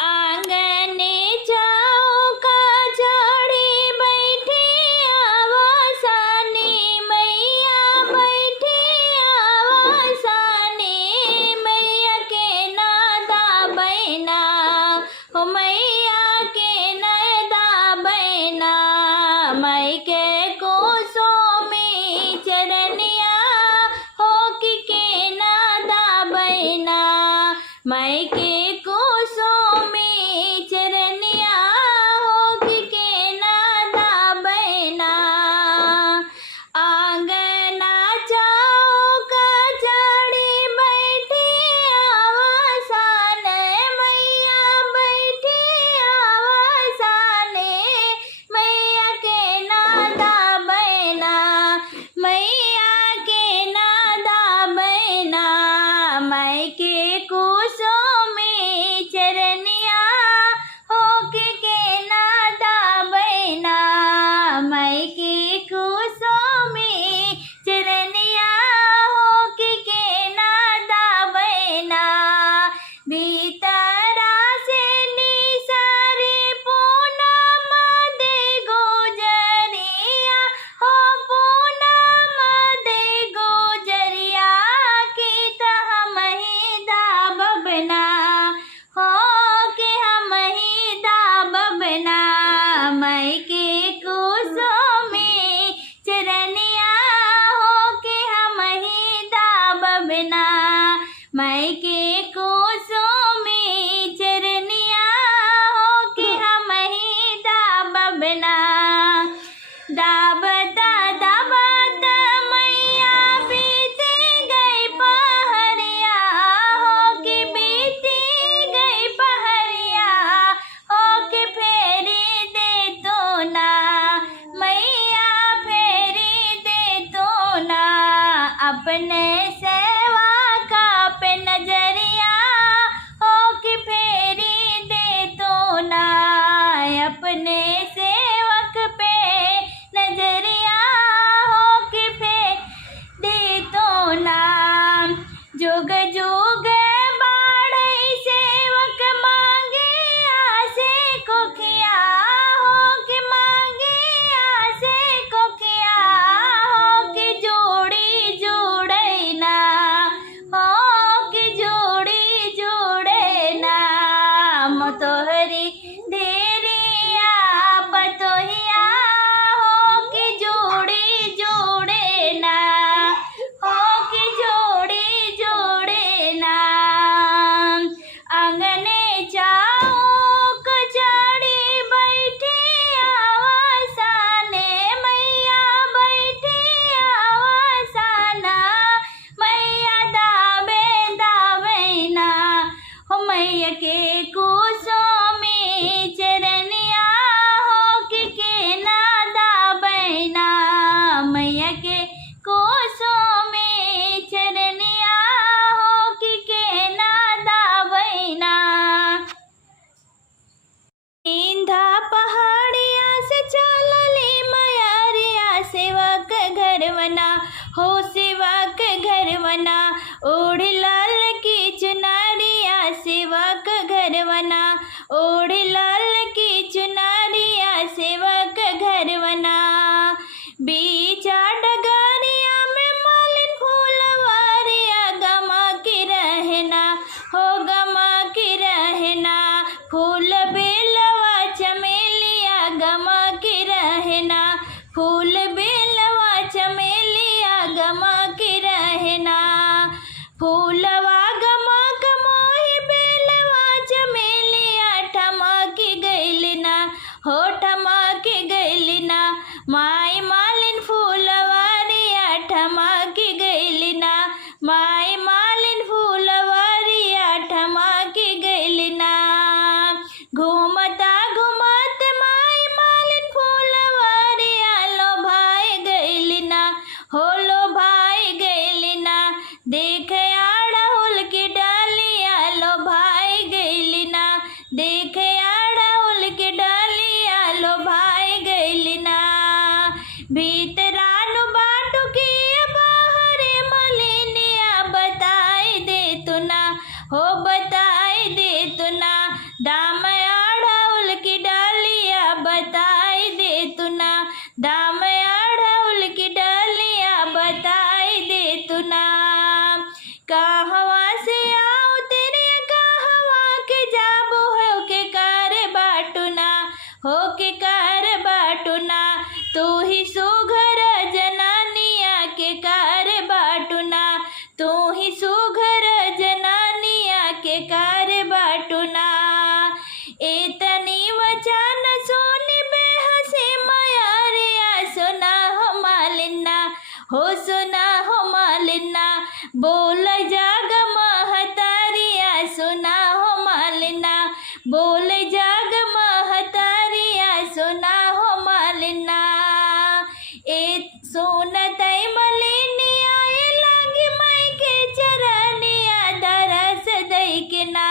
आंगने चौका चढ़ी बैठी आवासानी मैया बैठी आवासानी मैया के नादा बैना हो मैया के नदा बैना मई के कोसों में चरनिया हो के नादा बैना मई के कोसों में चरनिया हो के नादा बैना आंगना चौका चढ़ी बैठी आवासान मैया बैठी आवासान मैया के नादा बैना मैया के नादा बैना मई के कोसों में चरनिया हो के नादा बैना मई के कोसों में चरनिया हो के नादा बैना भीतरा से निसारी पूनम दे गुजरिया हो पूनम दे गुजरिया की हम ही दाब बना हो के हम ही दाब बना मई के कोसों में चरनिया हो के हम ही दाब बना मई के कोसों में चरनिया हो के हम ही दाब बना दाबता दाबता मैया बीती गई पहरिया हो के बीती गई पहरिया हो के फेरी दे तो ना मैया फेरी दे तो ना अपने सेवा का पे नजरिया हो के फेरी दे तो ना अपने सेवक पे नजरिया हो के फेर दे तो ना जुग जुग बाढ़ई सेवक मांगे आसे कोखिया हो के मांगे आसे कोखिया हो के जोड़ी जोड़े ना हो के जोड़ी जोड़े ना मतोहरी देरिया पतोहिया हो के जोड़ी जोड़े ना हो के जोड़ी जोड़े ना आंगने चौक चढ़ी बैठी आवासाने मैया बैठी आवासाना मैया दाबे दाबे ना हो मैया के कोसों में चरनिया हो के नादा बैना मैया के कोसों में चरनिया हो के नादा बैना इंधा पहाड़िया से चलली मयारिया सेवक घरवना हो सेवक घरवना ओढ़ लाल की चुनारिया सेवक घरवना ओढ़ लाल की चुनारिया सेवक घरवना बीचा डगरिया में मालिन फूलवारिया गमा के रहना हो गमा के रहना फूल बेलवा चमेलिया गमा के रहना फूल बेलवा चमेलिया गमा के रहना फूलवा गमा कमोही बेलवा चमेलिया ठमा के गैलना हो ठमा के गैलना माई मालिन फूलवारिया ठमा के गैलना माई मालिन फूलवारिया ठमा के गैलना घूमता घूमत माई मालिन फूलवारिया लो भाई गैलना हो लो भाई गैलना देख आड़हुल की डालिया लो भाई गैलना देख आड़हुल की डालिया लो भाई गैलना भीतरानु बाटू की बाहरे मलिनिया बताई दे तू ना हो बताई दे तू ना दाम अड़हुल की डालिया बताई दे तू ना, दाम अड़हुल की डालिया बताई दे तू ना। कहवा से आओ तेरे कहवा के जाबो हो के कार बाटुना, हो के कार बाटुना। तू ही सुघर जनानिया के कार बाटुना, तू ही सुघर जनानिया के कार बाटुना। एतनी वचन सोनी बेहसे मयारिया सुना हो मालिना, हो सुना हो मालिना। बोल जाग महतारिया सुना हो मालिना, बोल जाग महतारिया सुना हो मालिना। ए सोनतई मलिनिया ए लागी माई के चरनिया दरस दई के ना।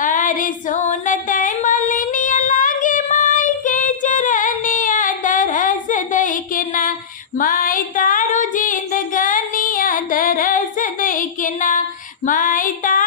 अरे सोनतई मलिनिया लागी माई के चरनिया दरस दई के ना। माई तारो जिंदगानिया दरस दई के ना, माई तारो